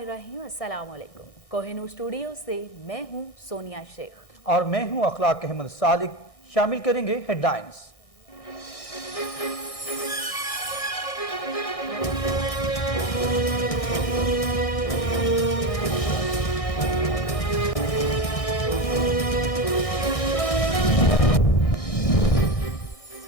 बिस्मिल्लाहिर्रहमानिर्रहीम, अस्सलाम वालेकुम। कोहिनूर स्टूडियो से मैं हूं सोनिया शेख और मैं हूं अखलाक अहमद सादिक। शामिल करेंगे हेडलाइंस।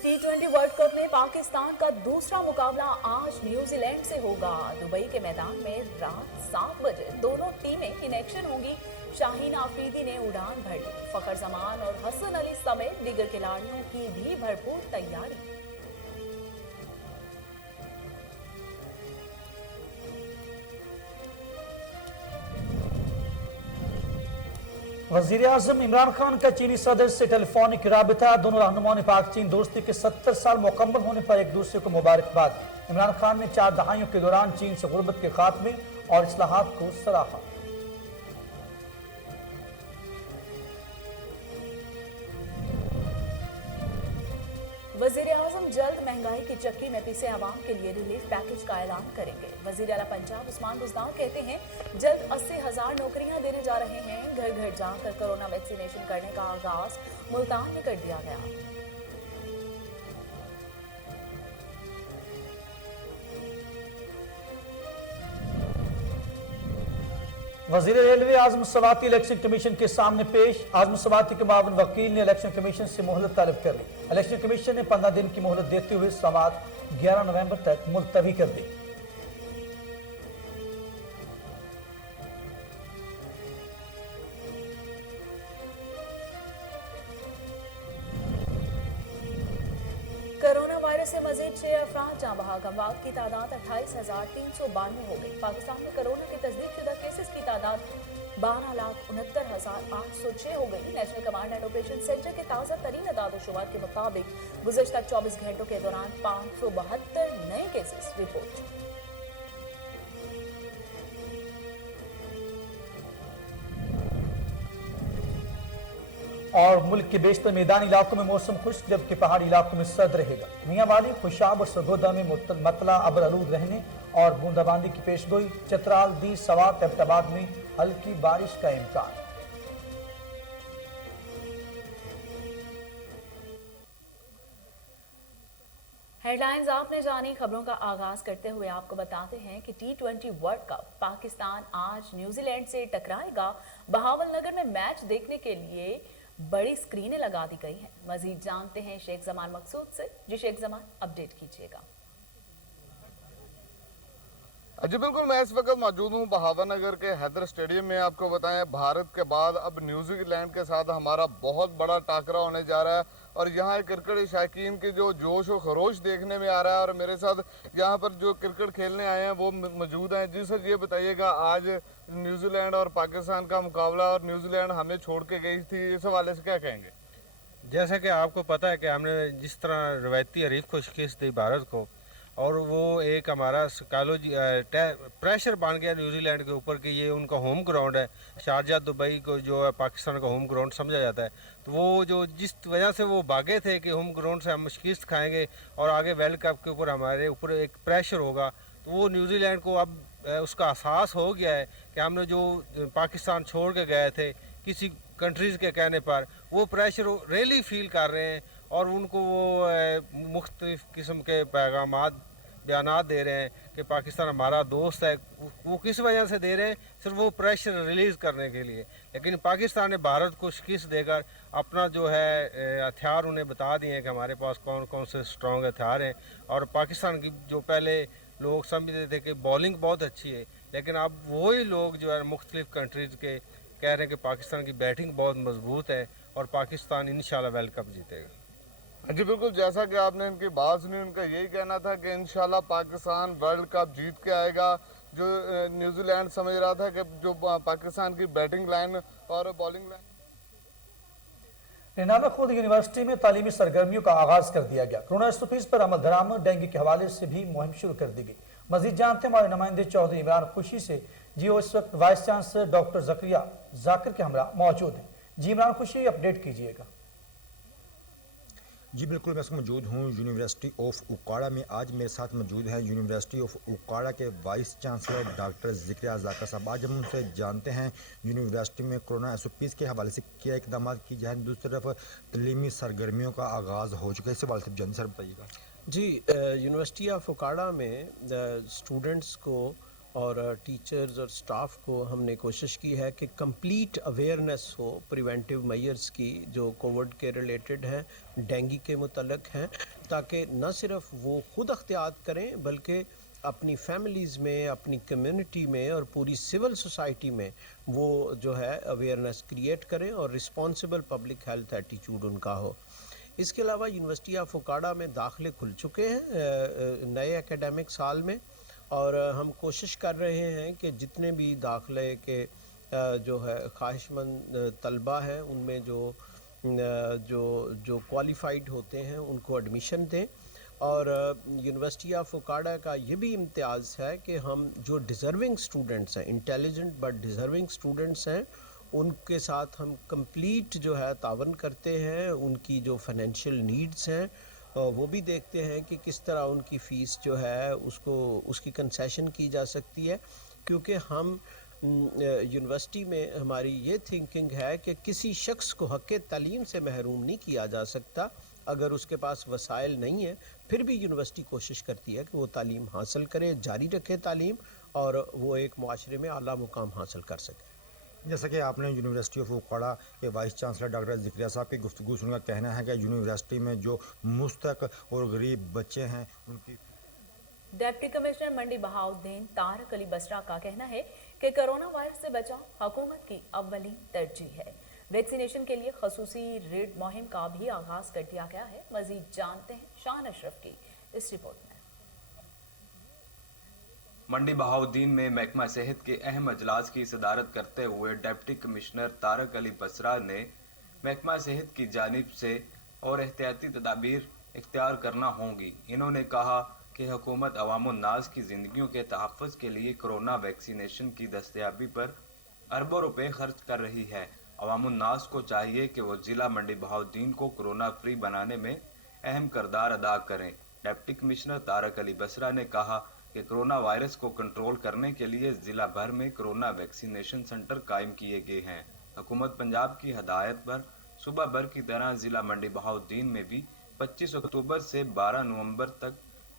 T20 वर्ल्ड कप में पाकिस्तान का दूसरा मुकाबला आज न्यूजीलैंड से होगा। दुबई के मैदान में रात 7 बजे दोनों टीमें इन एक्शन होंगी। शाहीन आफरीदी ने उड़ान भर ली। फखर जमान और हसन अली समेत दीगर खिलाड़ियों की भी भरपूर तैयारी। वज़ीर-ए-आज़म इमरान खान का चीनी सदर से टेलीफोनिक राबिता। दोनों रहनुमाओं ने पाक चीन दोस्ती के 70 साल मुकम्मल होने पर एक दूसरे को मुबारकबाद दी। इमरान खान ने 4 दहाइयों के दौरान चीन से गुर्बत के खात्मे और इस्लाहात को सराहा। वज़ीर-ए-आज़म जल्द महंगाई की चक्की में पिसे अवाम के लिए रिलीफ पैकेज का ऐलान करेंगे। वज़ीर आला पंजाब उस्मान बुज़दार कहते हैं जल्द 80,000 नौकरियां देने जा रहे हैं। घर घर जाकर कोरोना वैक्सीनेशन करने का आगाज मुल्तान में कर दिया गया। वज़ीर रेलवे आज़म सवाती इलेक्शन कमीशन के सामने पेश। आज़म सवाती के मावन वकील ने इलेक्शन कमीशन से मोहलत तलब कर ली। इलेक्शन कमीशन ने 15 दिन की मोहलत देते हुए समाअत 11 नवंबर तक मुलतवी कर दी। कोरोना वायरस से मजीद 6 अफराद जाँ बहक। अमवात की तादाद 28,392 हो गई। पाकिस्तान में कोरोना के तस्दीकशुदा केसेस की तादाद 12,69,806 हो गई। National command and operation centre के ताज़ा तरीन अदाद-ओ-शुमार के मुताबिक गुज़श्ता 24 घंटों के दौरान 572 नए केसेस रिपोर्ट। और मुल्क के बेशतर मैदानी इलाकों में मौसम खुश्क, जबकि पहाड़ी इलाकों में सर्द रहेगा। मियां वाली, खुशाब और सरगोदा में मतला अबर आलूद रहने और बूंदाबांदी की पेशगोई। चतराल, दी, सवात, एबटाबाद में हल्की बारिश का इम्कान। हेडलाइंस आपने जानी। खबरों का आगाज करते हुए आपको बताते हैं कि T20 वर्ल्ड कप पाकिस्तान आज न्यूजीलैंड से टकराएगा। बहावलनगर में मैच देखने के लिए बड़ी स्क्रीनें लगा दी गई हैं। मजीद जानते हैं शेख जमान मकसूद से। जी शेख जमान, अपडेट कीजिएगा। जी बिल्कुल, मैं इस वक्त मौजूद हूँ बहावलनगर के हैदर स्टेडियम में। आपको बताएं, भारत के बाद अब न्यूजीलैंड के साथ हमारा बहुत बड़ा टाकरा होने जा रहा है और यहाँ क्रिकेट शायकीन के जो जोश और खरोश देखने में आ रहा है। और मेरे साथ यहाँ पर जो क्रिकेट खेलने आए हैं वो मौजूद हैं। जी सर, ये बताइएगा, आज न्यूजीलैंड और पाकिस्तान का मुकाबला और न्यूजीलैंड हमें छोड़ के गई थी, इस हवाले से क्या कहेंगे? जैसा कि आपको पता है कि हमने जिस तरह रवायती हरीफ को शिकस्त दी भारत को, और वो एक हमारा साइकोलॉजी प्रेशर बन गया न्यूजीलैंड के ऊपर कि ये उनका होम ग्राउंड है। शारजा दुबई को जो है पाकिस्तान का होम ग्राउंड समझा जाता है। तो वो जो जिस वजह से वो भागे थे कि होम ग्राउंड से हम शिकस्त खाएंगे और आगे वर्ल्ड कप के ऊपर हमारे ऊपर एक प्रेशर होगा, तो वो न्यूजीलैंड को अब उसका एहसास हो गया है कि हमने जो पाकिस्तान छोड़ के गए थे किसी कंट्रीज़ के कहने पर, वो प्रेशर रियली फील कर रहे हैं और उनको वो मुख्तलिफ किस्म के पैगामात बयानात दे रहे हैं कि पाकिस्तान हमारा दोस्त है। वो किस वजह से दे रहे हैं? सिर्फ वो प्रेशर रिलीज़ करने के लिए। लेकिन पाकिस्तान ने भारत को शिकस्त देकर अपना जो है हथियार उन्हें बता दिए हैं कि हमारे पास कौन कौन से स्ट्रॉन्ग हथियार हैं। और पाकिस्तान की जो पहले लोग समझते थे कि बॉलिंग बहुत अच्छी है, लेकिन अब वही लोग जो है मुख्तलिफ कंट्रीज़ के कह रहे हैं कि पाकिस्तान की बैटिंग बहुत मजबूत है और पाकिस्तान इंशाल्लाह वर्ल्ड कप जीतेगा। जी बिल्कुल, जैसा कि आपने इनकी बात सुनी, उनका यही कहना था कि इंशाल्लाह पाकिस्तान वर्ल्ड कप जीत के आएगा। जो न्यूजीलैंड समझ रहा था कि जो पाकिस्तान की बैटिंग लाइन और बॉलिंग लाइन। रेनावा खुद यूनिवर्सिटी में तालीमी सरगर्मियों का आगाज कर दिया गया। कोरोना एसओपीज पर अमल दरामद, डेंगू के हवाले से भी मुहिम शुरू कर दी गई। मजीद जानते हैं हमारे नुमाइंदे चौधरी इमरान खुशी से। जी वो इस वक्त वाइस चांसलर डॉक्टर जकरिया जाकिर के हमरा मौजूद हैं। जी इमरान खुशी, अपडेट कीजिएगा। जी बिल्कुल, मैं इस वक्त मौजूद हूँ यूनिवर्सिटी ऑफ उकाड़ा में। आज मेरे साथ मौजूद हैं यूनिवर्सिटी ऑफ उकाड़ा के वाइस चांसलर डॉक्टर ज़िक्रिया ज़ाका साहब। आज हम उनसे जानते हैं यूनिवर्सिटी में कोरोना SOPs के हवाले से क्या इकदाम की जाए। दूसरी तरफ तलीमी सरगर्मियों का आगाज़ हो चुका है, इस हवाले से जानिए सर बताइएगा। जी, यूनिवर्सिटी ऑफ उकाड़ा में स्टूडेंट्स को और टीचर्स और स्टाफ को हमने कोशिश की है कि कंप्लीट अवेयरनेस हो प्रिवेंटिव मेजर्स की जो कोविड के रिलेटेड हैं, डेंगू के मुतल्लिक हैं, ताकि न सिर्फ वो खुद एहतियात करें बल्कि अपनी फैमिलीज़ में, अपनी कम्युनिटी में और पूरी सिविल सोसाइटी में वो जो है अवेयरनेस क्रिएट करें और रिस्पॉन्सिबल पब्लिक हेल्थ एटीट्यूड उनका हो। इसके अलावा यूनिवर्सिटी ऑफ उकाड़ा में दाखिले खुल चुके हैं नए एकेडमिक साल में, और हम कोशिश कर रहे हैं कि जितने भी दाखले के जो है ख्वाहिशमंद तलबा हैं उनमें जो क्वालिफाइड होते हैं उनको एडमिशन दें। और यूनिवर्सिटी ऑफ उकाड़ा का ये भी इम्तियाज़ है कि हम जो डिज़र्विंग स्टूडेंट्स हैं, इंटेलिजेंट बट डिज़र्विंग स्टूडेंट्स हैं, उनके साथ हम कंप्लीट जो है तावन करते हैं। उनकी जो फाइनेंशियल नीड्स हैं वो भी देखते हैं कि किस तरह उनकी फ़ीस जो है उसकी कंसेशन की जा सकती है, क्योंकि हम यूनिवर्सिटी में हमारी ये थिंकिंग है कि किसी शख्स को हक़ तालीम से महरूम नहीं किया जा सकता। अगर उसके पास वसाइल नहीं है फिर भी यूनिवर्सिटी कोशिश करती है कि वो तालीम हासिल करे, जारी रखे तालीम, और वो एक मुआशरे में आला मुकाम हासिल कर सके। जैसा कि आपने यूनिवर्सिटी ऑफ उकाड़ा के वाइस चांसलर डॉक्टर ज़िक्रिया साहब की गुफ्तगू सुनकर कहना है कि यूनिवर्सिटी में जो मुस्तक और गरीब बच्चे हैं उनकी। डिप्टी कमिश्नर मंडी बहाउद्दीन तारक अली बसरा का कहना है कि कोरोना वायरस से बचाव हुकूमत की अव्वली तरजीह है। वैक्सीनेशन के लिए खसूसी रेड मुहिम का भी आगाज कर दिया गया है। मजीद जानते हैं शान अशरफ की इस रिपोर्ट में। मंडी बहाउद्दीन में महकमा सेहत के अहम अजलास की सदारत करते हुए डिप्टी कमिश्नर तारक अली बसरा ने महकमा सेहत की जानिब से और एहतियाती तदाबीर इख्तियार करना होंगी। इन्होंने कहा कि हुकूमत अवामुन्नास की ज़िंदगियों के तहफ़्फ़ुज़ के लिए कोरोना वैक्सीनेशन की दस्तयाबी पर अरबों रुपए खर्च कर रही है। अवामुन्नास को चाहिए कि वो ज़िला मंडी बहाउद्दीन को कोरोना फ्री बनाने में अहम किरदार अदा करें। डिप्टी कमिश्नर तारक अली बसरा ने कहा कि कोरोना वायरस को कंट्रोल करने के लिए ज़िला भर में कोरोना वैक्सीनेशन सेंटर कायम किए गए हैं। हुकूमत पंजाब की हदायत पर सुबह भर की तरह ज़िला मंडी बहाउद्दीन में भी 25 अक्टूबर से 12 नवंबर तक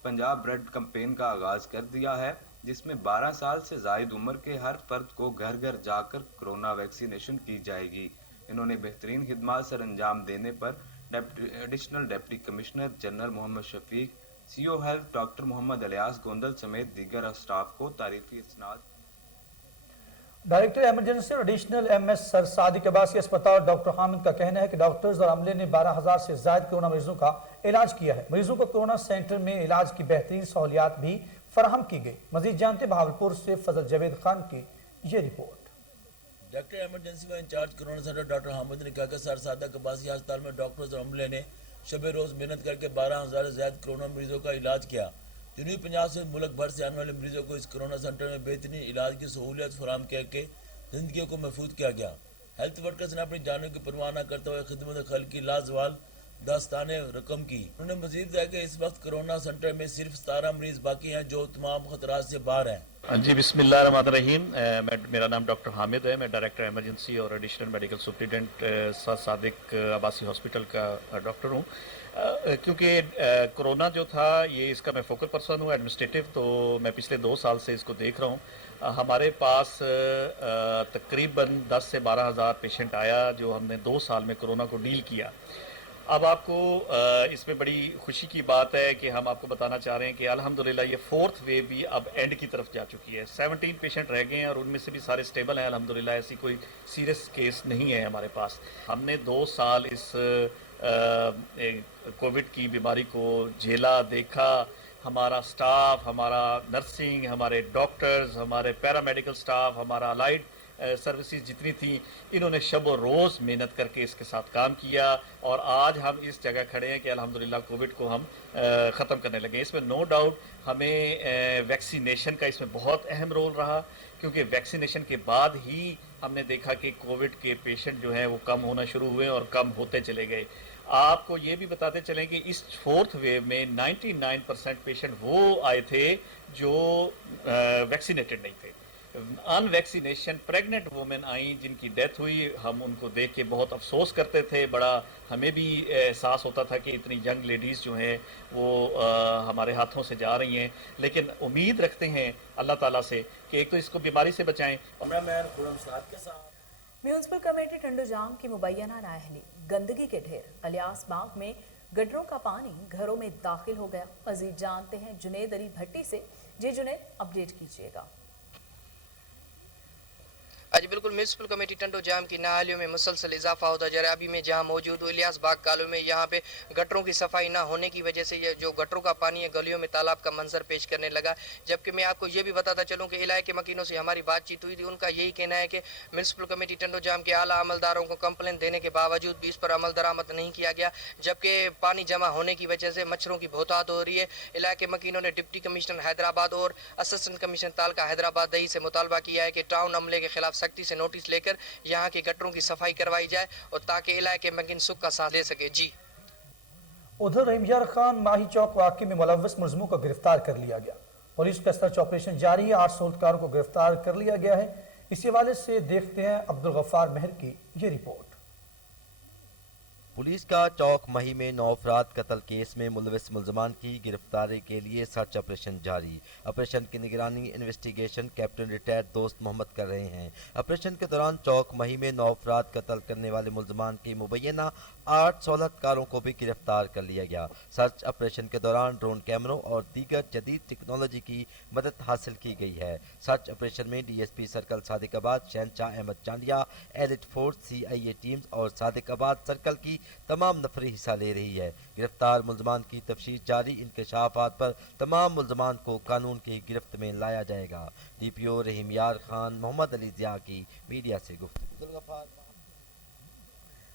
पंजाब ब्लड कैंपेन का आगाज़ कर दिया है, जिसमें 12 साल से ज़ायद उम्र के हर फर्द को घर घर जाकर कोरोना वैक्सीनेशन की जाएगी। इन्होंने बेहतरीन खिदमात सर अंजाम देने पर additional deputy commissioner general Mohammad Shafiq, CO health doctor Mohammad Alias Gondal समेत दीगर स्टाफ को तारीफी इसनाद। डायरेक्टर एमरजेंसी और additional MS sir Sadiq Abbasi अस्पताल डॉक्टर हामिद का कहना है कि डॉक्टर्स और अमले ने 12,000 से ज्यादा कोरोना मरीजों का इलाज किया है। मरीजों को कोरोना सेंटर में इलाज की बेहतरीन सहूलियात भी फराहम की गई। मजीद जानते बहावलपुर से फजल जावेद खान की ये रिपोर्ट। डायरेक्टर एमरजेंसी व in charge corona centre doctor Hamid ने कहा कि सर सादिक अब्बासी अस्पताल में डॉक्टर्स और अमले ने शब रोज़ मेहनत करके 12,000 से ज्यादा कोरोना मरीजों का इलाज किया। जनूबी पंजाब से मुल्क भर से आने वाले मरीजों को इस कोरोना सेंटर में बेहतरीन इलाज की सहूलियत फराहम करके जिंदगियों को महफूज किया गया। हेल्थ वर्कर्स ने अपनी जानों की परवाह न करते हुए खिदमत खल की लाजवाल दास्ताने रकम की। उन्होंने मजीद कहा कि इस वक्त कोरोना सेंटर में सिर्फ 17 मरीज बाकी हैं जो तमाम खतरात से बाहर हैं। जी बिस्मिल्लाहिर्रहमानिर्रहीम। मेरा नाम डॉक्टर हामिद है। मैं डायरेक्टर एमरजेंसी और additional medical superintendent sir Sadiq Abbasi hospital का डॉक्टर हूँ। क्योंकि कोरोना जो था ये इसका मैं फोकल पर्सन हूँ एडमिनिस्ट्रेटिव, तो मैं पिछले 2 साल से इसको देख रहा हूँ। हमारे पास तकरीबन 10 से 12,000 पेशेंट आया जो हमने 2 साल में कोरोना को डील किया। अब आपको इसमें बड़ी खुशी की बात है कि हम आपको बताना चाह रहे हैं कि अल्हम्दुलिल्लाह ये 4th वेव भी अब एंड की तरफ जा चुकी है। 17 पेशेंट रह गए हैं और उनमें से भी सारे स्टेबल हैं अल्हम्दुलिल्लाह। ऐसी कोई सीरियस केस नहीं है हमारे पास। हमने 2 साल इस कोविड की बीमारी को झेला, देखा। हमारा स्टाफ, हमारा नर्सिंग, हमारे डॉक्टर्स, हमारे पैरामेडिकल स्टाफ, हमारा अलाइड सर्विसेज जितनी थी, इन्होंने शब और रोज़ मेहनत करके इसके साथ काम किया और आज हम इस जगह खड़े हैं कि अल्हम्दुलिल्लाह कोविड को हम ख़त्म करने लगे। इसमें नो डाउट हमें वैक्सीनेशन का इसमें बहुत अहम रोल रहा, क्योंकि वैक्सीनेशन के बाद ही हमने देखा कि कोविड के पेशेंट जो हैं वो कम होना शुरू हुए और कम होते चले गए। आपको ये भी बताते चलें कि इस 4th वेव में 99% पेशेंट वो आए थे जो वैक्सीनेटेड नहीं थे। अनवैक्सीनेशन प्रेग्नेंट वुमेन आई जिनकी डेथ हुई, हम उनको देख के बहुत अफसोस करते थे, बड़ा हमें भी एहसास होता था कि इतनी यंग लेडीज़ जो हैं वो हमारे हाथों से जा रही हैं, लेकिन उम्मीद रखते हैं अल्लाह ताला से कि एक तो इसको बीमारी से बचाएं। कैमरामैन खुरम साद के साथ म्यूनसिपल कमेटी टंडोजाम की मुबैना नाअहली, गंदगी के ढेर, अलियास बाग में गटरों का पानी घरों में दाखिल हो गया। मजीद जानते हैं जुनेद अली भट्टी से। जी जुनेद, अपडेट कीजिएगा। आज बिल्कुल म्यूनसिपल कमेटी टंडोजाम की नालियों में मुसलसल इजाफा होता जा रहा है। अभी मैं जहां मौजूद हूँ इलियास बाग कॉलोनी में, यहाँ पे गटरों की सफाई ना होने की वजह से ये जो गटरों का पानी है गलियों में तालाब का मंजर पेश करने लगा। जबकि मैं आपको ये भी बताता चलूँ कि इलाके के मकीनों से हमारी बातचीत हुई थी, उनका यही कहना है कि म्यूनसिपल कमेटी टंडोजाम के आला अमलदारों को कंप्लेन देने के बावजूद भी इस पर अमल दरामद नहीं किया गया, जबकि पानी जमा होने की वजह से मच्छरों की बहुतात हो रही है। इलाके मकीनों ने डिप्टी कमिश्नर हैदराबाद और असिस्टेंट कमिश्नर तालका हैदराबाद दही से मुतालबा किया है कि टाउन अमले के खिलाफ सख्ती से नोटिस लेकर यहाँ के गटरों की सफाई करवाई जाए और ताकि इलाके मकीन सुख का सांस ले सके। जी उधर रहीमयार खान माही चौक वाक़े में मुलव्वस मुलज़िमों को गिरफ्तार कर लिया गया। पुलिस का सर्च ऑपरेशन जारी है, 8 सूरतकारों को गिरफ्तार कर लिया गया है। इसी हवाले से देखते हैं अब्दुल गफ्फार मेहर की ये रिपोर्ट। पुलिस का चौक मही में 9 अफराद कत्ल केस में मुलविस मुलजमान की गिरफ्तारी के लिए सर्च ऑपरेशन जारी। ऑपरेशन की निगरानी इन्वेस्टिगेशन कैप्टन रिटायर्ड दोस्त मोहम्मद कर रहे हैं। ऑपरेशन के दौरान चौक मही में 9 अफराद कत्ल करने वाले मुलजमान की मुबैना 8 सहूलतकारों को भी गिरफ्तार कर लिया गया। सर्च ऑपरेशन के दौरान ड्रोन कैमरों और दीगर जदीद टेक्नोलॉजी की मदद हासिल की गई है। सर्च ऑपरेशन में DSP circle Sadiqabad Shahanshah Ahmed Chandia, elite force, CIA teams और सादिकाबाद सर्कल की तमाम नफरी हिस्सा ले रही है। गिरफ्तार मुलजमान की तफ्तीश जारी। इंकशाफात पर तमाम मुलजमान को कानून की गिरफ्त में लाया जाएगा। DPO रहीमयार खान मोहम्मद अली जिया की मीडिया से गुफ्तगू।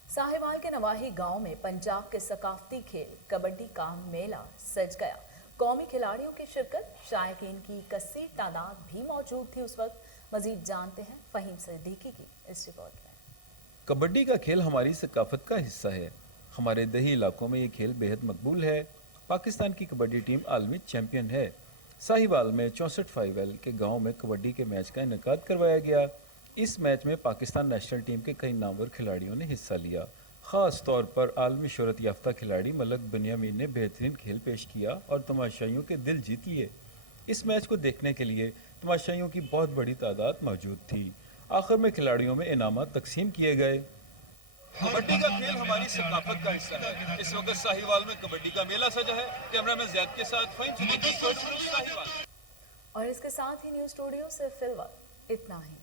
साहिवाल के नवाही गांव में पंजाब के सकाफती खेल कबड्डी का मेला सज गया। कौमी खिलाड़ियों की शिरकत, शायकीन की कसीर तादाद भी मौजूद थी उस वक्त। मजीद जानते हैं फहीम सिद्दीकी की इस रिपोर्ट में। कबड्डी का खेल हमारी सकाफत का हिस्सा है। हमारे दही इलाकों में ये खेल बेहद मकबूल है। पाकिस्तान की कबड्डी टीम आलमी चैंपियन है। साहिवाल में 64 के गांव में कबड्डी के मैच का इनेकाद करवाया गया। इस मैच में पाकिस्तान नेशनल टीम के कई नामवर खिलाड़ियों ने हिस्सा लिया। ख़ास तौर पर आलमी शोहरत याफ्ता खिलाड़ी मलक बिन्यामीन ने बेहतरीन खेल पेश किया और तमाशाइयों के दिल जीत लिए। इस मैच को देखने के लिए तमाशाइयों की बहुत बड़ी तादाद मौजूद थी। आखिर में खिलाड़ियों में इनामात तकसीम किए गए। कबड्डी का खेल हमारी सकाफत का हिस्सा है। इस वक्त साहिवाल में कबड्डी का मेला सजा है। कैमरामैन ज़ैद के साथ फहीम सिद्दीकी, साहिवाल। और इसके साथ ही न्यूज़ स्टूडियो से फिलहाल इतना ही।